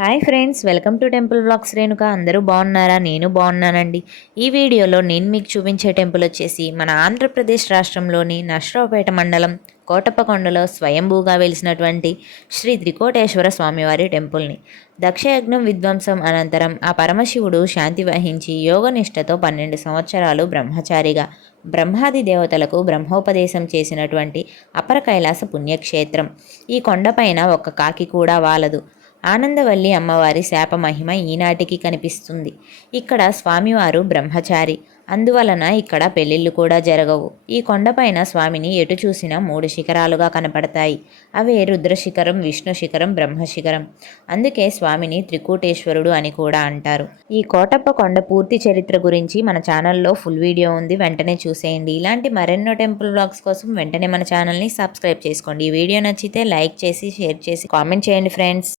Hi friends, welcome to temple vlogs Renuka. అందరూ బాగున్నారా? నేను బాగున్నానండి. ఈ వీడియోలో నేను మీకు చూపించే టెంపుల్ వచ్చేసి మన ఆంధ్రప్రదేశ్ రాష్ట్రంలోని నర్సరావుపేట మండలం కోటప్పకొండలో స్వయంభూగా వెలిసినటువంటి శ్రీ త్రికోటేశ్వర స్వామివారి టెంపుల్ని. దక్షయజ్ఞం విధ్వంసం అనంతరం ఆ పరమశివుడు శాంతి వహించి యోగనిష్టతో 12 సంవత్సరాలు బ్రహ్మచారిగా బ్రహ్మాది దేవతలకు బ్రహ్మోపదేశం చేసినటువంటి అపర కైలాస పుణ్యక్షేత్రం. ఈ కొండపైన ఒక్క కాకి కూడా వాలదు. ఆనందవల్లి అమ్మవారి శాప మహిమ ఈనాటికి కనిపిస్తుంది. ఇక్కడ స్వామివారు బ్రహ్మచారి, అందువలన ఇక్కడ పెళ్ళిళ్ళు కూడా జరగవు. ఈ కొండపైన స్వామిని ఎటు చూసినా 3 శిఖరాలుగా కనపడతాయి. అవే రుద్రశిఖరం, విష్ణు శిఖరం, బ్రహ్మశిఖరం. అందుకే స్వామిని త్రికూటేశ్వరుడు అని కూడా అంటారు. ఈ కోటప్ప కొండ పూర్తి చరిత్ర గురించి మన ఛానల్లో ఫుల్ వీడియో ఉంది, వెంటనే చూసేయండి. ఇలాంటి మరెన్నో టెంపుల్ వ్లాగ్స్ కోసం వెంటనే మన ఛానల్ని సబ్స్క్రైబ్ చేసుకోండి. ఈ వీడియో నచ్చితే లైక్ చేసి, షేర్ చేసి, కామెంట్ చేయండి ఫ్రెండ్స్.